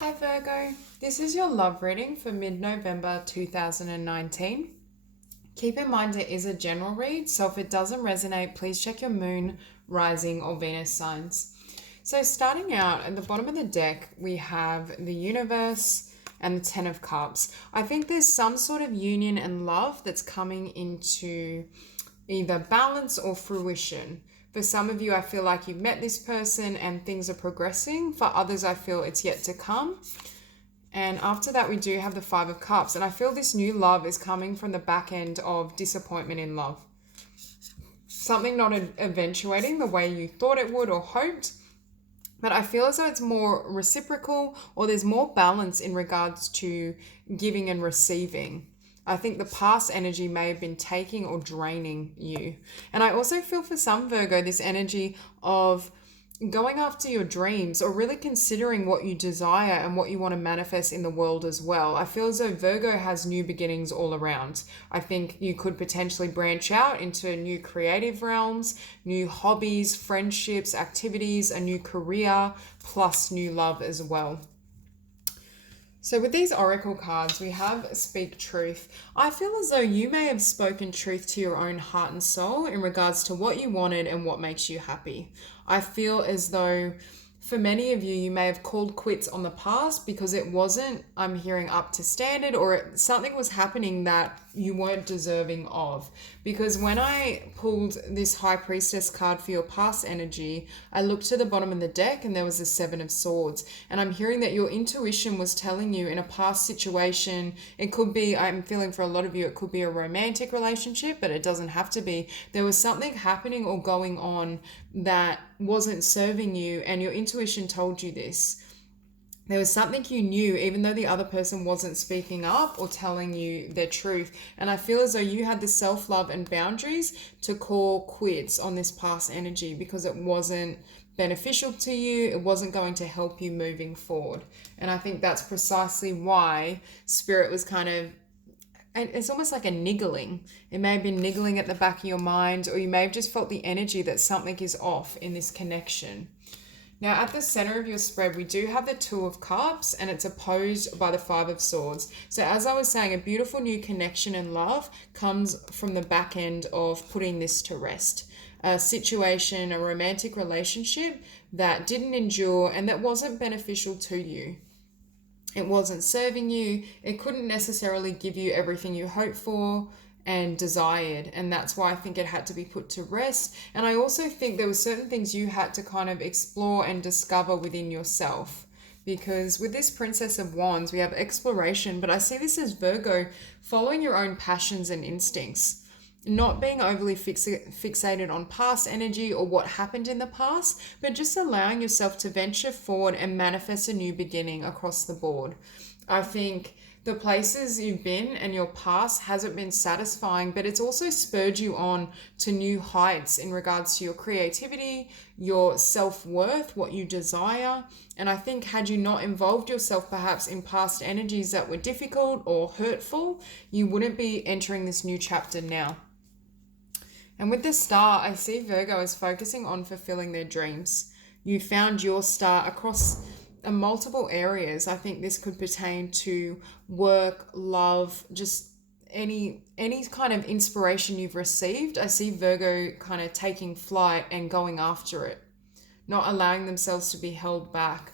Hi Virgo, this is your love reading for mid-November 2019. Keep in mind it is a general read, so if it doesn't resonate, please check your moon, rising, or Venus signs. So starting out at the bottom of the deck, we have the universe and the Ten of Cups. I think there's some sort of union and love that's coming into either balance or fruition. For some of you, I feel like you've met this person and things are progressing. For others, I feel it's yet to come. And after that, we do have the Five of Cups. And I feel this new love is coming from the back end of disappointment in love. Something not eventuating the way you thought it would or hoped. But I feel as though it's more reciprocal, or there's more balance in regards to giving and receiving. I think the past energy may have been taking or draining you. And I also feel for some Virgo, this energy of going after your dreams or really considering what you desire and what you want to manifest in the world as well. I feel as though Virgo has new beginnings all around. I think you could potentially branch out into new creative realms, new hobbies, friendships, activities, a new career, plus new love as well. So with these oracle cards, we have Speak Truth. I feel as though you may have spoken truth to your own heart and soul in regards to what you wanted and what makes you happy. I feel as though for many of you, you may have called quits on the past because it wasn't, I'm hearing, up to standard, or something was happening that you weren't deserving of. Because when I pulled this High Priestess card for your past energy, I looked to the bottom of the deck and there was the Seven of Swords. And I'm hearing that your intuition was telling you in a past situation, it could be, I'm feeling for a lot of you, it could be a romantic relationship, but it doesn't have to be. There was something happening or going on that wasn't serving you, and your intuition told you this. There was something you knew, even though the other person wasn't speaking up or telling you their truth. And I feel as though you had the self-love and boundaries to call quits on this past energy because it wasn't beneficial to you. It wasn't going to help you moving forward. And I think that's precisely why Spirit was kind of, and it's almost like a niggling. It may have been niggling at the back of your mind, or you may have just felt the energy that something is off in this connection. Now, at the center of your spread, we do have the Two of Cups, and it's opposed by the Five of Swords. So as I was saying, a beautiful new connection and love comes from the back end of putting this to rest. A situation, a romantic relationship that didn't endure and that wasn't beneficial to you. It wasn't serving you. It couldn't necessarily give you everything you hoped for and desired, and that's why I think it had to be put to rest. And I also think there were certain things you had to kind of explore and discover within yourself, because with this Princess of Wands we have exploration, but I see this as Virgo following your own passions and instincts, not being overly fixated on past energy or what happened in the past, but just allowing yourself to venture forward and manifest a new beginning across the board. I think the places you've been and your past hasn't been satisfying, but it's also spurred you on to new heights in regards to your creativity, your self-worth, what you desire. And I think had you not involved yourself perhaps in past energies that were difficult or hurtful, you wouldn't be entering this new chapter now. And with the star, I see Virgo as focusing on fulfilling their dreams. You found your star across multiple areas. I think this could pertain to work, love, just any kind of inspiration you've received. I see Virgo kind of taking flight and going after it, not allowing themselves to be held back.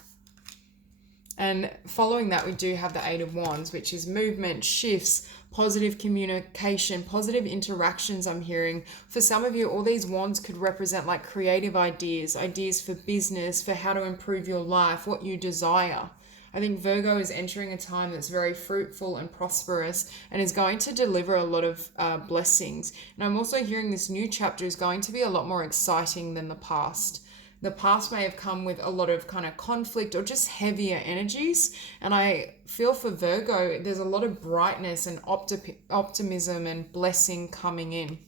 And following that, we do have the Eight of Wands, which is movement, shifts, positive communication, positive interactions. I'm hearing for some of you, all these wands could represent like creative ideas for business, for how to improve your life, what you desire. I think Virgo is entering a time that's very fruitful and prosperous and is going to deliver a lot of blessings. And I'm also hearing this new chapter is going to be a lot more exciting than the past. The past may have come with a lot of kind of conflict or just heavier energies. And I feel for Virgo, there's a lot of brightness and optimism and blessing coming in.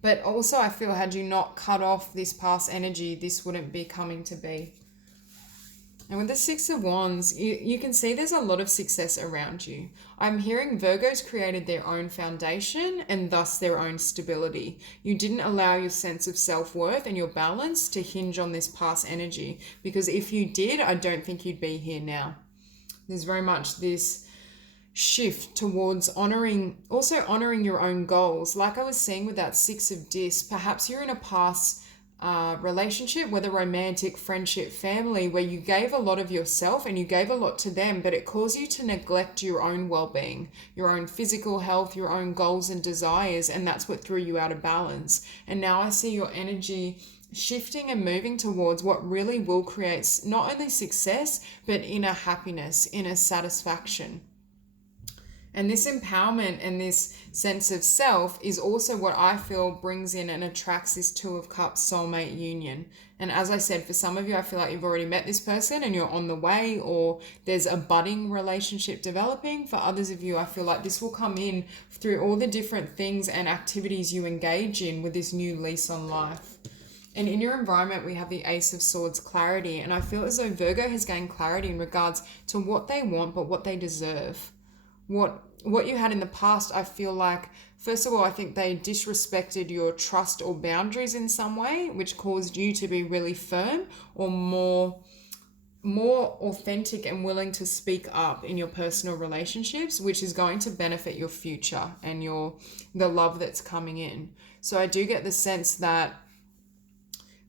But also I feel had you not cut off this past energy, this wouldn't be coming to be. And with the Six of Wands, you can see there's a lot of success around you. I'm hearing Virgos created their own foundation and thus their own stability. You didn't allow your sense of self-worth and your balance to hinge on this past energy, because if you did, I don't think you'd be here now. There's very much this shift towards honoring your own goals. Like I was saying with that Six of Discs, perhaps you're in a past relationship, whether romantic, friendship, family, where you gave a lot of yourself and you gave a lot to them, but it caused you to neglect your own well-being, your own physical health, your own goals and desires, and that's what threw you out of balance. And now I see your energy shifting and moving towards what really will create not only success, but inner happiness, inner satisfaction. And this empowerment and this sense of self is also what I feel brings in and attracts this Two of Cups soulmate union. And as I said, for some of you, I feel like you've already met this person and you're on the way, or there's a budding relationship developing. For others of you, I feel like this will come in through all the different things and activities you engage in with this new lease on life. And in your environment, we have the Ace of Swords, clarity. And I feel as though Virgo has gained clarity in regards to what they want, but what they deserve. What you had in the past, I feel like, first of all, I think they disrespected your trust or boundaries in some way, which caused you to be really firm or more authentic and willing to speak up in your personal relationships, which is going to benefit your future and the love that's coming in. So I do get the sense that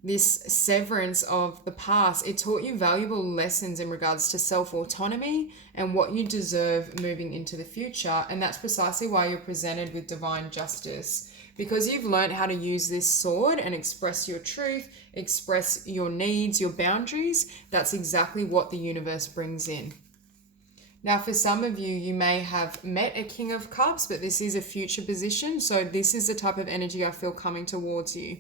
this severance of the past, it taught you valuable lessons in regards to self-autonomy and what you deserve moving into the future. And that's precisely why you're presented with divine justice. Because you've learned how to use this sword and express your truth, express your needs, your boundaries, that's exactly what the universe brings in. Now, for some of you, you may have met a King of Cups, but this is a future position. So this is the type of energy I feel coming towards you.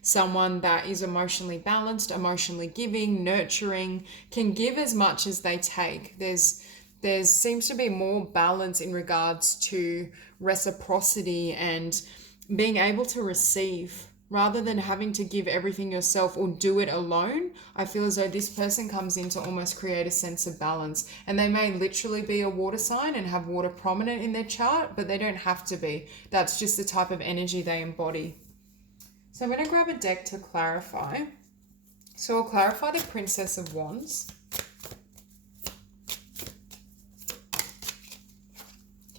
Someone that is emotionally balanced, emotionally giving, nurturing, can give as much as they take. There seems to be more balance in regards to reciprocity and being able to receive rather than having to give everything yourself or do it alone. I feel as though this person comes in to almost create a sense of balance. And they may literally be a water sign and have water prominent in their chart, but they don't have to be. That's just the type of energy they embody. So I'm going to grab a deck to clarify. So I'll clarify the Princess of Wands.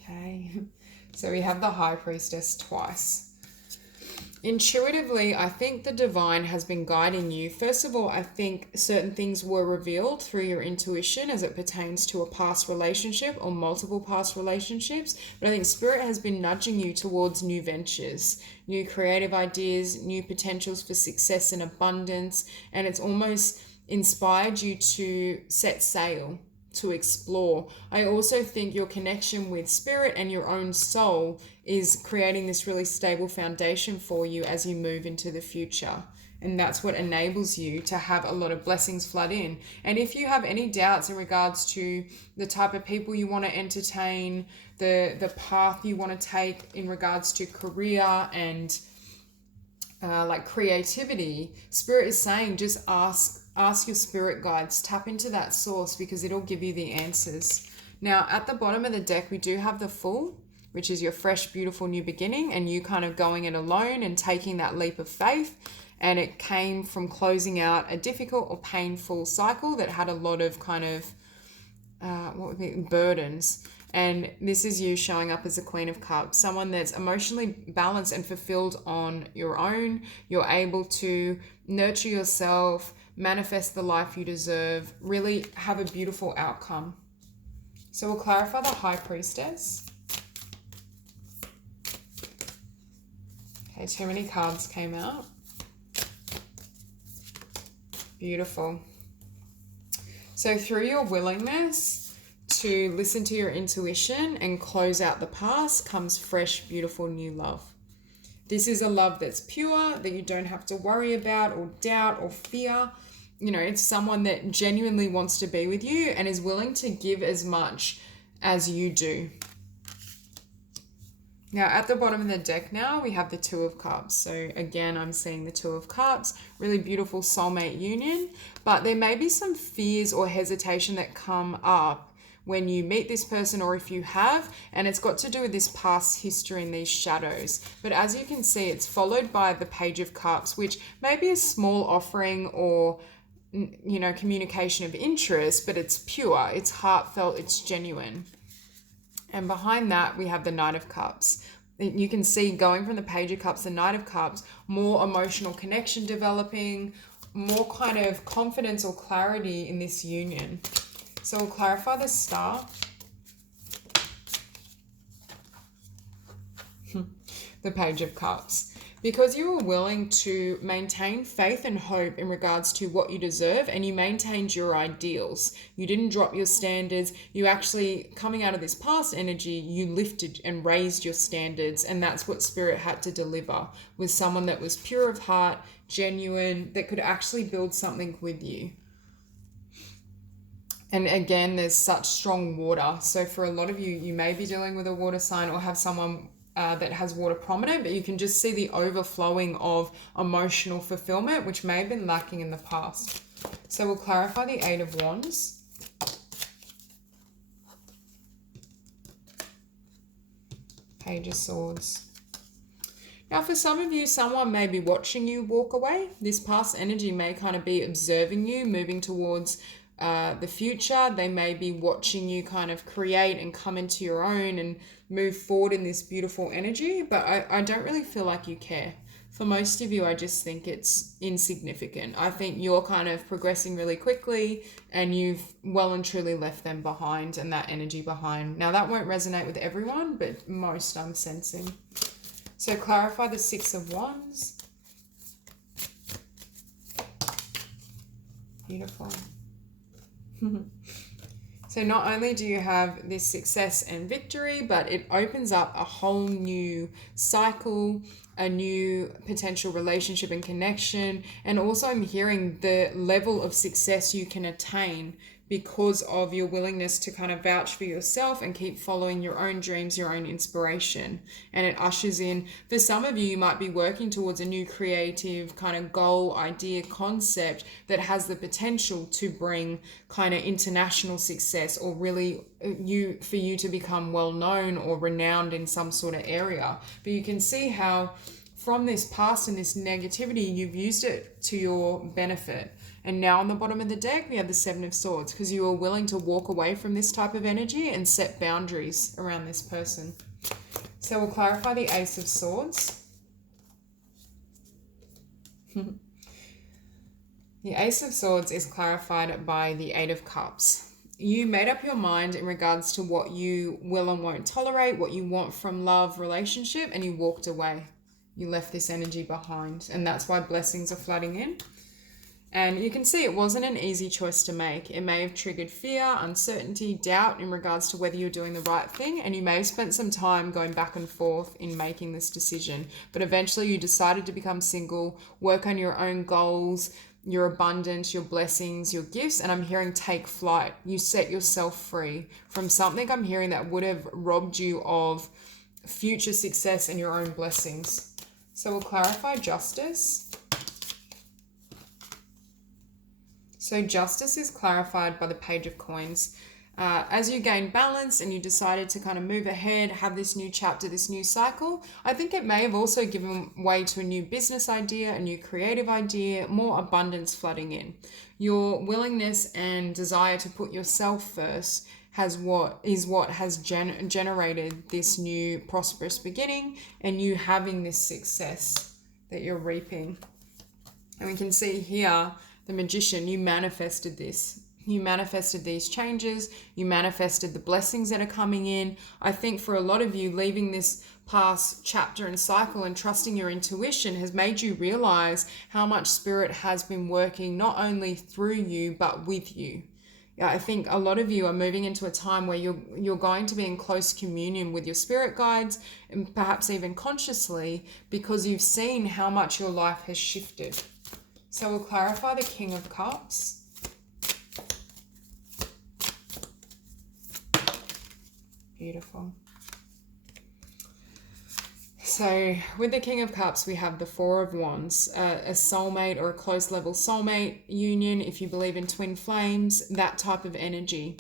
Okay. So we have the High Priestess twice. Intuitively, I think the divine has been guiding you. First of all, I think certain things were revealed through your intuition as it pertains to a past relationship or multiple past relationships. But I think Spirit has been nudging you towards new ventures, new creative ideas, new potentials for success and abundance. And it's almost inspired you to set sail, to explore. I also think your connection with Spirit and your own soul is creating this really stable foundation for you as you move into the future. And that's what enables you to have a lot of blessings flood in. And if you have any doubts in regards to the type of people you want to entertain, the path you want to take in regards to career and like creativity, Spirit is saying just ask your spirit guides, tap into that source, because it'll give you the answers. Now, at the bottom of the deck, we do have the Fool, which is your fresh, beautiful new beginning, and you kind of going it alone and taking that leap of faith. And it came from closing out a difficult or painful cycle that had a lot of kind of burdens. And this is you showing up as a Queen of Cups, someone that's emotionally balanced and fulfilled on your own. You're able to nurture yourself, manifest the life you deserve, really have a beautiful outcome. So we'll clarify the High Priestess. Okay, too many cards came out. Beautiful. So through your willingness to listen to your intuition and close out the past comes fresh, beautiful new love. This is a love that's pure, that you don't have to worry about or doubt or fear. You know, it's someone that genuinely wants to be with you and is willing to give as much as you do. Now, at the bottom of the deck now, we have the Two of Cups. So again, I'm seeing the Two of Cups, really beautiful soulmate union, but there may be some fears or hesitation that come up when you meet this person, or if you have, and it's got to do with this past history and these shadows. But as you can see, it's followed by the Page of Cups, which may be a small offering or, you know, communication of interest, but it's pure, it's heartfelt, it's genuine. And behind that, we have the Knight of Cups. You can see going from the Page of Cups, the Knight of Cups, more emotional connection developing, more kind of confidence or clarity in this union. So we'll clarify the Star. The Page of Cups. Because you were willing to maintain faith and hope in regards to what you deserve, and you maintained your ideals. You didn't drop your standards. You actually, coming out of this past energy, you lifted and raised your standards, and that's what Spirit had to deliver, was someone that was pure of heart, genuine, that could actually build something with you. And again, there's such strong water. So for a lot of you, you may be dealing with a water sign or have someone that has water prominent, but you can just see the overflowing of emotional fulfillment, which may have been lacking in the past. So we'll clarify the Eight of Wands. Page of Swords. Now, for some of you, someone may be watching you walk away. This past energy may kind of be observing you, moving towards the future. They may be watching you kind of create and come into your own and move forward in this beautiful energy, but I don't really feel like you care. For most of you, I just think it's insignificant. I think you're kind of progressing really quickly and you've well and truly left them behind and that energy behind. Now, that won't resonate with everyone, but most I'm sensing. So clarify the Six of Wands. Beautiful. So not only do you have this success and victory, but it opens up a whole new cycle, a new potential relationship and connection. And also I'm hearing the level of success you can attain because of your willingness to kind of vouch for yourself and keep following your own dreams, your own inspiration. And it ushers in, for some of you, you might be working towards a new creative kind of goal, idea, concept that has the potential to bring kind of international success, or really for you to become well known or renowned in some sort of area. But you can see how from this past and this negativity, you've used it to your benefit. And now on the bottom of the deck, we have the Seven of Swords, because you are willing to walk away from this type of energy and set boundaries around this person. So we'll clarify the Ace of Swords. The Ace of Swords is clarified by the Eight of Cups. You made up your mind in regards to what you will and won't tolerate, what you want from love, relationship, and you walked away. You left this energy behind, and that's why blessings are flooding in. And you can see it wasn't an easy choice to make. It may have triggered fear, uncertainty, doubt in regards to whether you're doing the right thing, and you may have spent some time going back and forth in making this decision. But eventually you decided to become single, work on your own goals, your abundance, your blessings, your gifts, and I'm hearing take flight. You set yourself free from something, I'm hearing, that would have robbed you of future success and your own blessings. So we'll clarify Justice. So Justice is clarified by the Page of Coins. As you gain balance and you decided to kind of move ahead, have this new chapter, this new cycle, I think it may have also given way to a new business idea, a new creative idea, more abundance flooding in. Your willingness and desire to put yourself first has generated this new prosperous beginning, and you having this success that you're reaping. And we can see here, the Magician, you manifested this. You manifested these changes. You manifested the blessings that are coming in. I think for a lot of you, leaving this past chapter and cycle and trusting your intuition has made you realize how much Spirit has been working not only through you, but with you. Yeah, I think a lot of you are moving into a time where you're going to be in close communion with your spirit guides, and perhaps even consciously, because you've seen how much your life has shifted. So we'll clarify the King of Cups. Beautiful. So with the King of Cups, we have the Four of Wands, a soulmate or a close level soulmate union. If you believe in twin flames, that type of energy.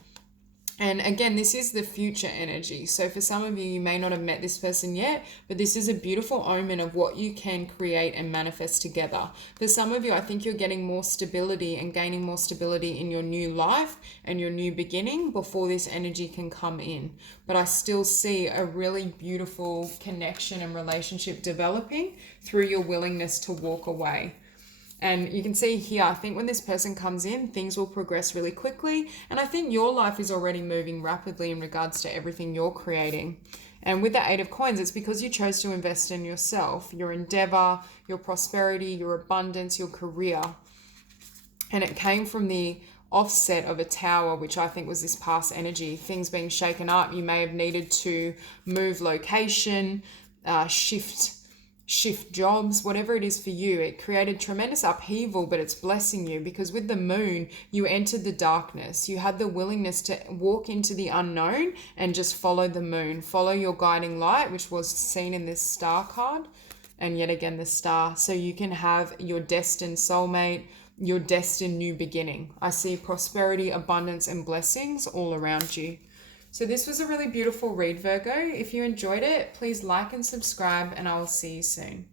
And again, this is the future energy. So for some of you, you may not have met this person yet, but this is a beautiful omen of what you can create and manifest together. For some of you, I think you're getting more stability and gaining more stability in your new life and your new beginning before this energy can come in. But I still see a really beautiful connection and relationship developing through your willingness to walk away. And you can see here, I think when this person comes in, things will progress really quickly. And I think your life is already moving rapidly in regards to everything you're creating. And with the Eight of Coins, it's because you chose to invest in yourself, your endeavor, your prosperity, your abundance, your career. And it came from the offset of a tower, which I think was this past energy, things being shaken up. You may have needed to move location, shift jobs, whatever it is for you. It created tremendous upheaval, but it's blessing you because with the moon, you entered the darkness. You had the willingness to walk into the unknown and just follow the moon, follow your guiding light, which was seen in this star card. And yet again, the star. So you can have your destined soulmate, your destined new beginning. I see prosperity, abundance, and blessings all around you. So this was a really beautiful read, Virgo. If you enjoyed it, please like and subscribe, and I will see you soon.